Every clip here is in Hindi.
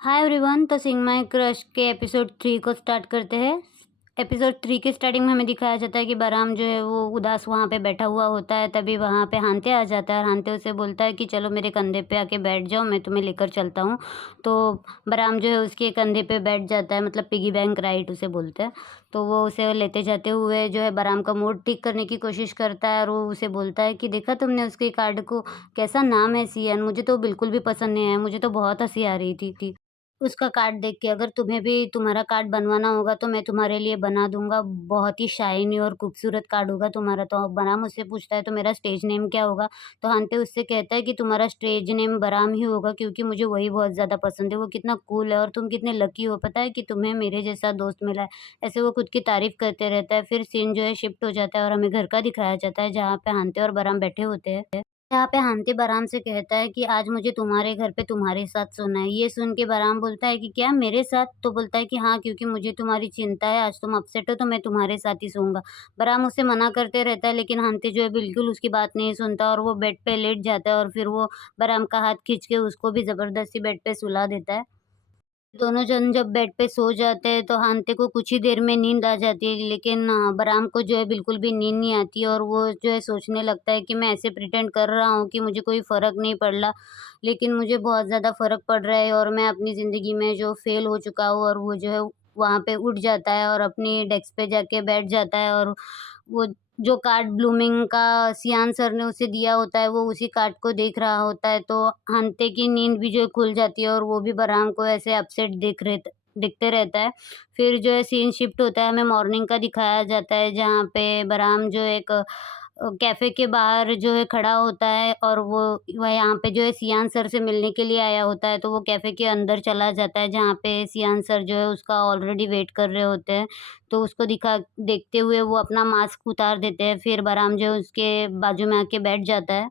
Hi everyone. तो सिंग माई क्रश के एपिसोड 3 को स्टार्ट करते हैं। एपिसोड 3 के स्टार्टिंग में हमें दिखाया जाता है कि बराम जो है वो उदास वहाँ पे बैठा हुआ होता है। तभी वहाँ पे हांते आ जाता है और हांते उसे बोलता है कि चलो मेरे कंधे पे आके बैठ जाओ, मैं तुम्हें लेकर चलता हूँ। तो बराम जो है उसके कंधे पे बैठ जाता है, मतलब पिगी बैंक राइड उसे बोलते हैं। तो वो उसे लेते जाते हुए जो है बराम का मूड ठीक करने की कोशिश करता है और वो उसे बोलता है कि देखा तुमने उसके कार्ड को, कैसा नाम है सियान, मुझे तो बिल्कुल भी पसंद नहीं आया, मुझे तो बहुत हँसी आ रही थी। उसका कार्ड देख के, अगर तुम्हें भी तुम्हारा कार्ड बनवाना होगा तो मैं तुम्हारे लिए बना दूँगा। बहुत ही शाइनी और खूबसूरत कार्ड होगा तुम्हारा। तो बराम उससे पूछता है तो मेरा स्टेज नेम क्या होगा? तो हांते उससे कहता है कि तुम्हारा स्टेज नेम बराम ही होगा, क्योंकि मुझे वही बहुत ज़्यादा पसंद है। वो कितना कूल है और तुम कितने लकी हो, पता है कि तुम्हें मेरे जैसा दोस्त मिला है। ऐसे वो खुद की तारीफ़ करते रहता है। फिर सीन जो है शिफ्ट हो जाता है और हमें घर का दिखाया जाता है, जहाँ पे हांते और बराम बैठे होते हैं। यहाँ पे हांते बराम से कहता है कि आज मुझे तुम्हारे घर पे तुम्हारे साथ सोना है। ये सुन के बराम बोलता है कि क्या मेरे साथ? तो बोलता है कि हाँ, क्योंकि मुझे तुम्हारी चिंता है, आज तुम अपसेट हो तो मैं तुम्हारे साथ ही सोऊँगा। बराम उसे मना करते रहता है, लेकिन हांते जो है बिल्कुल उसकी बात नहीं सुनता और वो बेड पे लेट जाता है और फिर वो बराम का हाथ खींच के उसको भी ज़बरदस्ती बेड पे सुला देता है। दोनों जन जब बेड पे सो जाते हैं तो हांते को कुछ ही देर में नींद आ जाती है, लेकिन बराम को जो है बिल्कुल भी नींद नहीं आती और वो जो है सोचने लगता है कि मैं ऐसे प्रिटेंड कर रहा हूँ कि मुझे कोई फ़र्क नहीं पड़ रहा, लेकिन मुझे बहुत ज़्यादा फ़र्क पड़ रहा है और मैं अपनी ज़िंदगी में जो फ़ेल हो चुका हूँ। और वो जो है वहाँ पे उठ जाता है और अपनी डेस्क पे जाके बैठ जाता है और वो जो कार्ड ब्लूमिंग का सियान सर ने उसे दिया होता है, वो उसी कार्ड को देख रहा होता है। तो हंते की नींद भी जो है खुल जाती है और वो भी बरहाम को ऐसे अपसेट दिखते रहता है। फिर जो है सीन शिफ्ट होता है, हमें मॉर्निंग का दिखाया जाता है, जहाँ पे बरहाम जो एक कैफ़े के बाहर जो है खड़ा होता है और वह यहाँ पे जो है सियान सर से मिलने के लिए आया होता है। तो वो कैफ़े के अंदर चला जाता है, जहाँ पे सियान सर जो है उसका ऑलरेडी वेट कर रहे होते हैं। तो उसको दिखा देखते हुए वो अपना मास्क उतार देते हैं, फिर बरहाम जो है उसके बाजू में आके बैठ जाता है।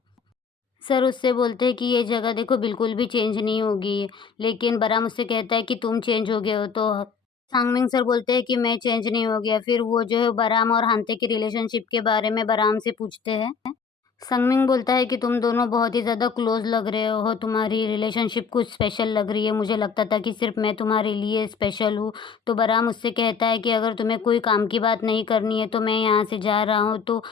सर उससे बोलते हैं कि ये जगह देखो बिल्कुल भी चेंज नहीं होगी, लेकिन बरहाम उससे कहता है कि तुम चेंज हो गए हो। तो सांगमिंग सर बोलते हैं कि मैं चेंज नहीं हो गया। फिर वो जो है बरहाम और हांते की रिलेशनशिप के बारे में बरहाम से पूछते हैं। संगमिंग बोलता है कि तुम दोनों बहुत ही ज़्यादा क्लोज़ लग रहे हो, तुम्हारी रिलेशनशिप कुछ स्पेशल लग रही है, मुझे लगता था कि सिर्फ़ मैं तुम्हारे लिए स्पेशल हूँ। तो बरहाम उससे कहता है कि अगर तुम्हें कोई काम की बात नहीं करनी है तो मैं यहाँ से जा रहा हूँ। तो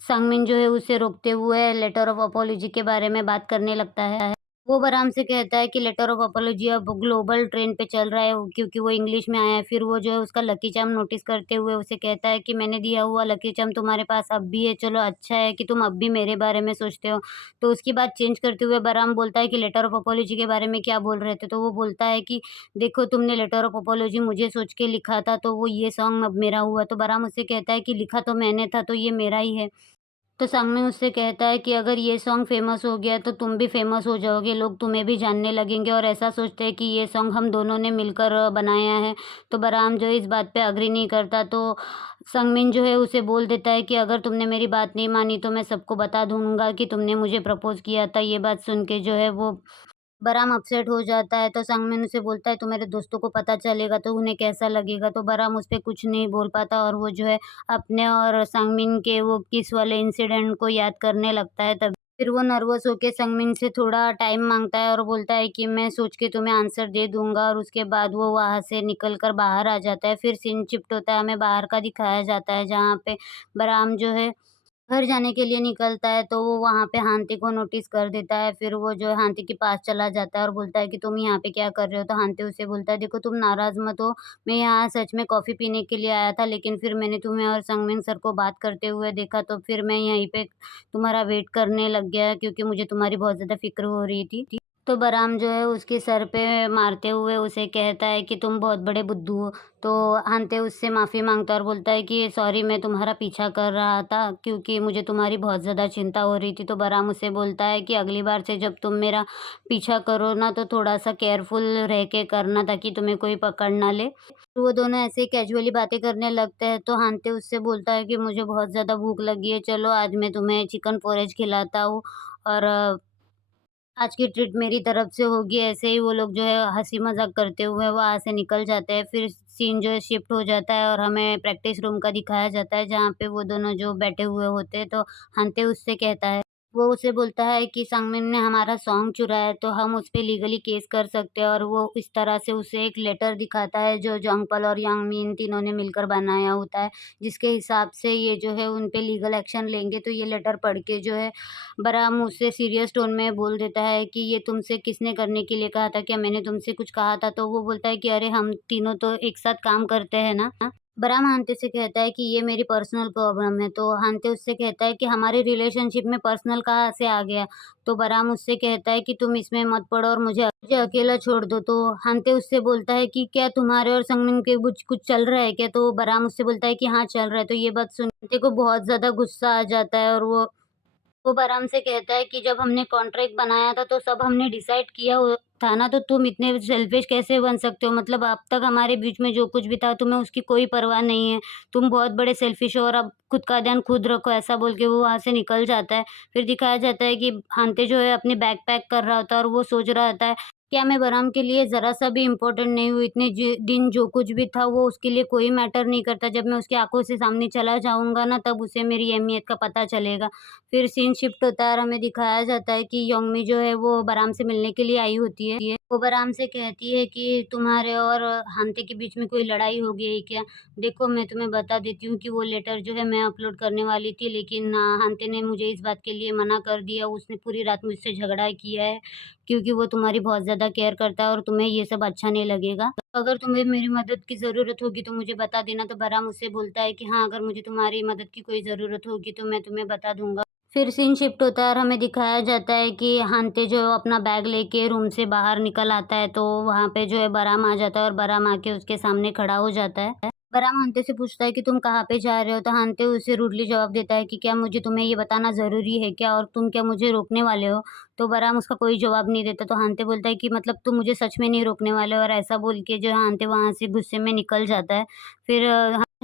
संगमिन जो है उसे रोकते हुए लेटर ऑफ अपोलॉजी के बारे में बात करने लगता है। वो बरहाम से कहता है कि लेटर ऑफ अपोलॉजी अब ग्लोबल ट्रेंड पे चल रहा है, क्योंकि वो इंग्लिश में आया है। फिर वो जो है उसका लकी चार्म नोटिस करते हुए उसे कहता है कि मैंने दिया हुआ लकी चार्म तुम्हारे पास अब भी है, चलो अच्छा है कि तुम अब भी मेरे बारे में सोचते हो। तो उसकी बात चेंज करते हुए बरहाम बोलता है कि लेटर ऑफ अपोलॉजी के बारे में क्या बोल रहे थे? तो वो बोलता है कि देखो तुमने लेटर ऑफ अपोलॉजी मुझे सोच के लिखा था, तो वो ये सॉन्ग अब मेरा हुआ। तो बरहाम उससे कहता है कि लिखा तो मैंने था, तो ये मेरा ही है। तो संगमी उससे कहता है कि अगर ये सॉन्ग फ़ेमस हो गया तो तुम भी फ़ेमस हो जाओगे, लोग तुम्हें भी जानने लगेंगे और ऐसा सोचते हैं कि ये सॉन्ग हम दोनों ने मिलकर बनाया है। तो बरहाम जो है इस बात पे एग्री नहीं करता। तो संगमिन जो है उसे बोल देता है कि अगर तुमने मेरी बात नहीं मानी तो मैं सबको बता दूँगा कि तुमने मुझे प्रपोज़ किया था। ये बात सुन के जो है वो बरहाम अपसेट हो जाता है। तो संगमिन उसे बोलता है तो मेरे दोस्तों को पता चलेगा तो उन्हें कैसा लगेगा? तो बरहाम उस पे कुछ नहीं बोल पाता और वो जो है अपने और संगमिन के वो किस वाले इंसिडेंट को याद करने लगता है। तब फिर वो नर्वस होके संगमिन से थोड़ा टाइम माँगता है और बोलता है कि मैं सोच के तुम्हें आंसर दे दूँगा, और उसके बाद वो वहाँ से निकल कर बाहर आ जाता है। फिर सीन शिफ्ट होता है, हमें बाहर का दिखाया जाता है, जहाँ पे बरहाम जो है घर जाने के लिए निकलता है। तो वो वहाँ पे हांती को नोटिस कर देता है। फिर वो जो है हांती के पास चला जाता है और बोलता है कि तुम यहाँ पे क्या कर रहे हो? तो हांती उसे बोलता है देखो तुम नाराज़ मत हो, मैं यहाँ सच में कॉफ़ी पीने के लिए आया था, लेकिन फिर मैंने तुम्हें और संगमिन सर को बात करते हुए देखा, तो फिर मैं यहीं पे तुम्हारा वेट करने लग गया, क्योंकि मुझे तुम्हारी बहुत ज़्यादा फ़िक्र हो रही थी। तो बरहाम जो है उसके सर पे मारते हुए उसे कहता है कि तुम बहुत बड़े बुद्धू हो। तो हंते उससे माफ़ी माँगता है और बोलता है कि सॉरी, मैं तुम्हारा पीछा कर रहा था क्योंकि मुझे तुम्हारी बहुत ज़्यादा चिंता हो रही थी। तो बरहाम उससे बोलता है कि अगली बार से जब तुम मेरा पीछा करो ना तो थोड़ा-सा केयरफुल रह के करना, ताकि तुम्हें कोई पकड़ ना ले। तो वो दोनों ऐसे ही कैजुअली बातें करने लगते हैं। तो हंते उससे बोलता है कि मुझे बहुत ज़्यादा भूख लगी है, चलो आज मैं तुम्हें चिकन पोरेज खिलाता हूँ और आज की ट्रीट मेरी तरफ से होगी। ऐसे ही वो लोग जो है हँसी-मज़ाक करते हुए वहाँ से निकल जाते हैं। फिर सीन जो है शिफ्ट हो जाता है और हमें प्रैक्टिस रूम का दिखाया जाता है, जहाँ पे वो दोनों जो बैठे हुए होते हैं। तो हंते उससे कहता है, वो उसे बोलता है कि संगमिन ने हमारा सॉन्ग चुराया है तो हम उस पे लीगली केस कर सकते हैं, और वो इस तरह से उसे एक लेटर दिखाता है जो जोंगपल और यांगमी इन तीनों ने मिलकर बनाया होता है, जिसके हिसाब से ये जो है उन पे लीगल एक्शन लेंगे। तो ये लेटर पढ़ के जो है बरआम उससे सीरियस टोन में बोल देता है कि ये तुमसे किसने करने के लिए कहा था? क्या मैंने तुमसे कुछ कहा था? तो वो बोलता है कि अरे हम तीनों तो एक साथ काम करते हैं ना। बरआम हांते से कहता है कि ये मेरी पर्सनल प्रॉब्लम है, तो हांते उससे कहता है कि हमारे रिलेशनशिप में पर्सनल कहाँ से आ गया? तो बरआम उससे कहता है कि तुम इसमें मत पड़ो और मुझे अकेला छोड़ दो। तो हांते उससे बोलता है कि क्या तुम्हारे और संगमिन के बीच कुछ चल रहा है क्या? तो बरआम उससे बोलता है कि हाँ, चल रहा है। तो ये बात सुन हांते को बहुत ज़्यादा गुस्सा आ जाता है, और वो बरआम से कहता है कि जब हमने कॉन्ट्रैक्ट बनाया था तो सब हमने डिसाइड किया था ना, तो तुम इतने सेल्फिश कैसे बन सकते हो? मतलब अब तक हमारे बीच में जो कुछ भी था तुम्हें उसकी कोई परवाह नहीं है। तुम बहुत बड़े सेल्फिश हो और अब खुद का ध्यान खुद रखो, ऐसा बोल के वो वहाँ से निकल जाता है। फिर दिखाया जाता है कि हांते जो है अपनी बैग पैक कर रहा होता है, और वो सोच रहा होता है, क्या मैं बरआम के लिए ज़रा-सा भी इम्पोर्टेंट नहीं हूँ? इतने दिन जो कुछ भी था वो उसके लिए कोई मैटर नहीं करता। जब मैं उसकी आँखों से सामने चला जाऊँगा ना, तब उसे मेरी अहमियत का पता चलेगा। फिर सीन शिफ्ट होता है और हमें दिखाया जाता है कि योंगमी जो है वो बराम से मिलने के लिए आई होती है। वो बराम से कहती है कि तुम्हारे और हांते के बीच में कोई लड़ाई हो गई है क्या? देखो, मैं तुम्हें बता देती हूँ कि वो लेटर जो है मैं अपलोड करने वाली थी, लेकिन हांते ने मुझे इस बात के लिए मना कर दिया। उसने पूरी रात मुझसे झगड़ा किया है, क्योंकि वो तुम्हारी बहुत ज़्यादा केयर करता है और तुम्हें ये सब अच्छा नहीं लगेगा। अगर तुम्हें मेरी मदद की ज़रूरत होगी तो मुझे बता देना। तो बराम उससे बोलता है कि हाँ, अगर मुझे तुम्हारी मदद की कोई ज़रूरत होगी तो मैं तुम्हें बता दूँगा। फिर सीन शिफ्ट होता है और हमें दिखाया जाता है कि हांते जो अपना बैग लेके रूम से बाहर निकल आता है, तो वहाँ पे जो है बराम आ जाता है और बराम आके उसके सामने खड़ा हो जाता है। बराम हांते से पूछता है कि तुम कहाँ पे जा रहे हो? तो हांते उसे रूडली जवाब देता है कि क्या मुझे तुम्हें ये बताना ज़रूरी है क्या, और तुम क्या मुझे रोकने वाले हो? तो बराम उसका कोई जवाब नहीं देता। तो हांते बोलता है कि मतलब तुम मुझे सच में नहीं रोकने वाले हो? और ऐसा बोल के जो है हांते वहाँ से गुस्से में निकल जाता है। फिर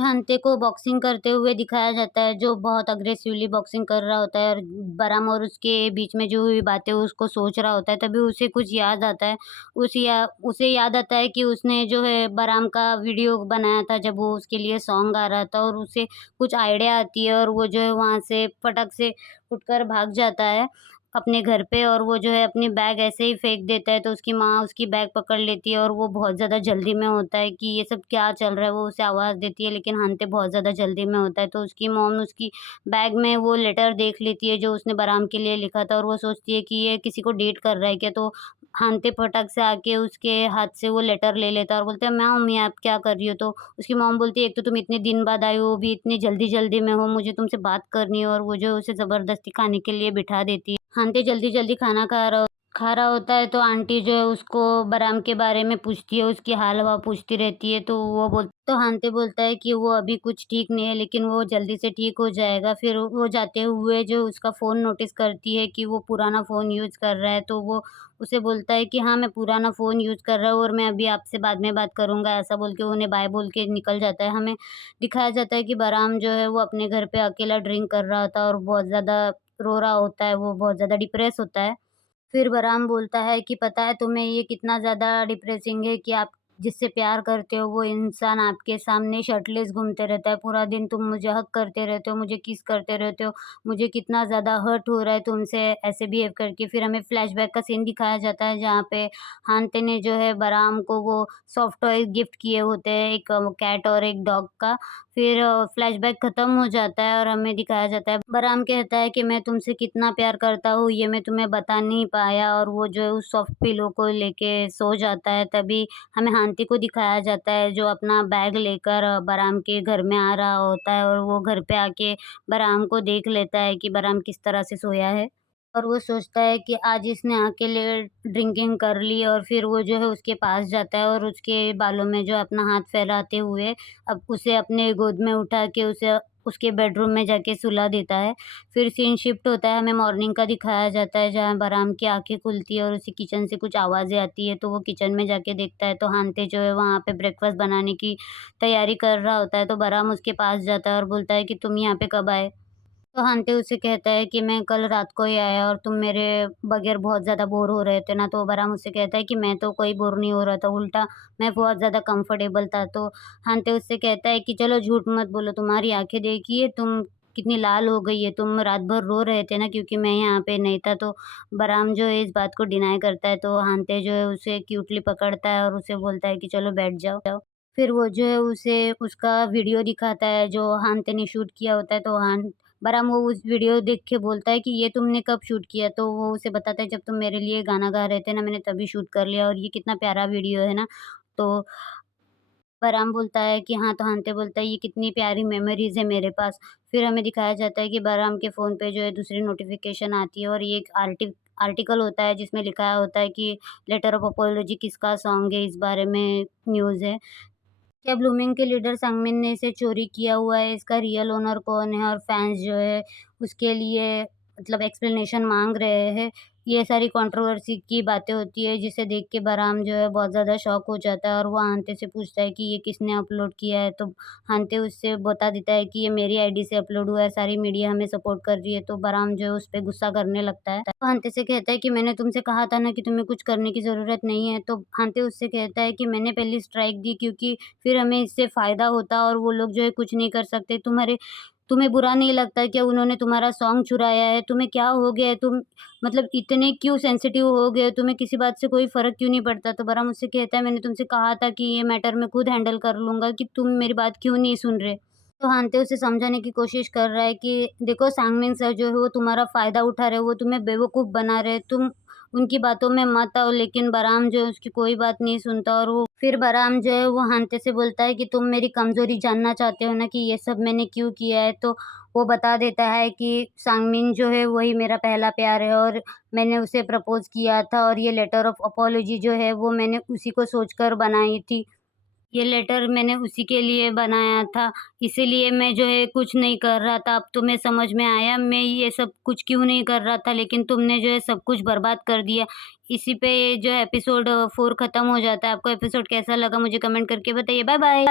हंते को बॉक्सिंग करते हुए दिखाया जाता है, जो बहुत अग्रेसिवली बॉक्सिंग कर रहा होता है, और बराम और उसके बीच में जो हुई बातें उसको सोच रहा होता है, तभी उसे कुछ याद आता है। उसे याद आता है कि उसने जो है बराम का वीडियो बनाया था जब वो उसके लिए सॉन्ग गा रहा था, और उसे कुछ आइडिया आती है और वो जो है वहाँ से फटक से उठकर भाग जाता है अपने घर पे, और वो जो है अपनी बैग ऐसे ही फेंक देता है। तो उसकी माँ उसकी बैग पकड़ लेती है और वो बहुत ज़्यादा जल्दी में होता है कि ये सब क्या चल रहा है, वो उसे आवाज़ देती है, लेकिन हांते बहुत ज़्यादा जल्दी में होता है। तो उसकी मॉम उसकी बैग में वो लेटर देख लेती है जो उसने बराम के लिए लिखा था, और वो सोचती है कि ये किसी को डेट कर रहा है क्या। तो हांते फटक से आके उसके हाथ से वो लेटर ले लेता है और बोलता है, "मैं मम्मी, आप क्या कर रही हो?" तो उसकी मॉम बोलती है, "एक तो तुम इतने दिन बाद आई हो, वो भी इतनी जल्दी-जल्दी में हो, मुझे तुमसे बात करनी है।" और वो जो है उसे ज़बरदस्ती खाने के लिए बिठा देती है। हांते जल्दी-जल्दी खाना खा रहा होता है, तो आंटी जो है उसको बराम के बारे में पूछती है, उसकी हाल-हवा पूछती रहती है। तो हांते बोलता है कि वो अभी कुछ ठीक नहीं है, लेकिन वो जल्दी से ठीक हो जाएगा। फिर वो जाते हुए जो उसका फ़ोन नोटिस करती है कि वो पुराना फ़ोन यूज़ कर रहा है, तो वो उसे बोलता है कि हाँ, मैं पुराना फ़ोन यूज़ कर रहा हूँ और मैं अभी आपसे बाद में बात करूँगा, ऐसा बोल के उन्हें बाय बोल के निकल जाता है। हमें दिखाया जाता है कि बराम जो है वो अपने घर पे अकेला ड्रिंक कर रहा था और बहुत ज़्यादा रो रहा होता है, वो बहुत ज़्यादा डिप्रेस होता है। फिर बरआम बोलता है कि पता है तुम्हें ये कितना ज़्यादा डिप्रेसिंग है कि आप जिससे प्यार करते हो वो इंसान आपके सामने शर्टलेस घूमते रहता है। पूरा दिन तुम मुझे हग करते रहते हो, मुझे किस करते रहते हो। मुझे कितना ज़्यादा हर्ट हो रहा है तुमसे ऐसे बिहेव करके। फिर हमें फ्लैशबैक का सीन दिखाया जाता है जहाँ पे हांते ने जो है बरआम को वो सॉफ्ट टॉय गिफ्ट किए होते हैं, एक कैट और एक डॉग का। फिर फ्लैशबैक खत्म हो जाता है और हमें दिखाया जाता है बरआम कहता है कि मैं तुमसे कितना प्यार करता हूँ ये मैं तुम्हें बता नहीं पाया, और वो जो है उस सॉफ्ट पिलो को लेके सो जाता है। तभी हमें हांती को दिखाया जाता है जो अपना बैग लेकर बरआम के घर में आ रहा होता है, और वो घर पे आके बरआम को देख लेता है कि बरआम किस तरह से सोया है। और वो सोचता है कि आज इसने अकेले ड्रिंकिंग कर ली, और फिर वो जो है उसके पास जाता है और उसके बालों में जो अपना हाथ फैलाते हुए अब उसे अपने गोद में उठा के उसे उसके बेडरूम में जाके सुला देता है। फिर सीन शिफ्ट होता है, हमें मॉर्निंग का दिखाया जाता है जहाँ बरआम की आँखें खुलती है और उसे किचन से कुछ आवाज़ें आती है, तो वो किचन में जाके देखता है तो हांते जो है वहाँ पे ब्रेकफ़ास्ट बनाने की तैयारी कर रहा होता है। तो बरआम उसके पास जाता है और बोलता है कि तुम यहाँ पे कब आए? तो हांते उसे कहता है कि मैं कल रात को ही आया और तुम मेरे बगैर बहुत ज़्यादा बोर हो रहे थे ना। तो बरहम उससे कहता है कि मैं तो कोई बोर नहीं हो रहा था, उल्टा मैं बहुत ज़्यादा कंफर्टेबल था। तो हांते उससे कहता है कि चलो झूठ मत बोलो, तुम्हारी आँखें देखी है, कितनी लाल हो गई है, तुम रात भर रो रहे थे ना क्योंकि मैं यहाँ पे नहीं था। तो बरआम जो है इस बात को डिनाई करता है, तो हांते जो है उसे क्यूटली पकड़ता है और उसे बोलता है कि चलो बैठ जाओ। फिर वो जो है उसे उसका वीडियो दिखाता है जो हांते ने शूट किया होता है, तो बरआम वो उस वीडियो देख के बोलता है कि ये तुमने कब शूट किया? तो वो उसे बताता है जब तुम मेरे लिए गाना गा रहे थे ना, मैंने तभी शूट कर लिया और ये कितना प्यारा वीडियो है ना। तो बरआम बोलता है कि हाँ, तो हंते बोलता है ये कितनी प्यारी मेमोरीज़ है मेरे पास। फिर हमें दिखाया जाता है कि बरआम के फ़ोन पे जो है दूसरी नोटिफ़िकेशन आती है और ये एक आर्टिकल होता है जिसमें लिखा होता है कि लेटर ऑफ अपोलॉजी किसका सॉन्ग है, इस बारे में न्यूज़ है। क्या ब्लूमिंग के लीडर संगमिन ने इसे चोरी किया हुआ है, इसका रियल ओनर कौन है और फैन्स जो है उसके लिए मतलब एक्सप्लेनेशन माँग रहे हैं। ये सारी कंट्रोवर्सी की बातें होती है जिसे देख के बरआम जो है बहुत ज़्यादा शॉक हो जाता है और वो हांते से पूछता है कि ये किसने अपलोड किया है? तो हांते उससे बता देता है कि ये मेरी आईडी से अपलोड हुआ है, सारी मीडिया हमें सपोर्ट कर रही है। तो बरआम जो है उस पे गुस्सा करने लगता है। तो हांते से कहता है कि मैंने तुमसे कहा था ना कि तुम्हें कुछ करने की ज़रूरत नहीं है। तो हांते उससे कहता है कि मैंने पहले स्ट्राइक दी क्योंकि फिर हमें इससे फ़ायदा होता और वो लोग जो है कुछ नहीं कर सकते। तुम्हें बुरा नहीं लगता क्या उन्होंने तुम्हारा सॉन्ग चुराया है? तुम्हें क्या हो गया है? तुम मतलब इतने क्यों सेंसिटिव हो गए हो? तुम्हें किसी बात से कोई फ़र्क क्यों नहीं पड़ता? तो बरहम मुझसे कहता है मैंने तुमसे कहा था कि ये मैटर मैं खुद हैंडल कर लूँगा कि तुम मेरी बात क्यों नहीं सुन रहे? तो हांते उसे समझाने की कोशिश कर रहा है कि देखो सांगमिन सर जो है वो तुम्हारा फ़ायदा उठा रहे हैं, वो तुम्हें बेवकूफ़ बना रहे हैं। तुम उनकी बातों में मत आओ, लेकिन बरआम जो है उसकी कोई बात नहीं सुनता और वो फिर बरआम जो है वो हांते से बोलता है कि तुम मेरी कमज़ोरी जानना चाहते हो ना कि ये सब मैंने क्यों किया है? तो वो बता देता है कि सांगमिन जो है वही मेरा पहला प्यार है और मैंने उसे प्रपोज़ किया था और ये लेटर ऑफ अपोलॉजी जो है वो मैंने उसी को सोचकर बनाई थी। ये लेटर मैंने उसी के लिए बनाया था, इसीलिए मैं जो है कुछ नहीं कर रहा था। अब तुम्हें समझ में आया मैं ये सब कुछ क्यों नहीं कर रहा था, लेकिन तुमने जो है सब कुछ बर्बाद कर दिया। इसी पे ये जो एपिसोड 4 खत्म हो जाता है। आपको एपिसोड कैसा लगा मुझे कमेंट करके बताइए। Bye bye.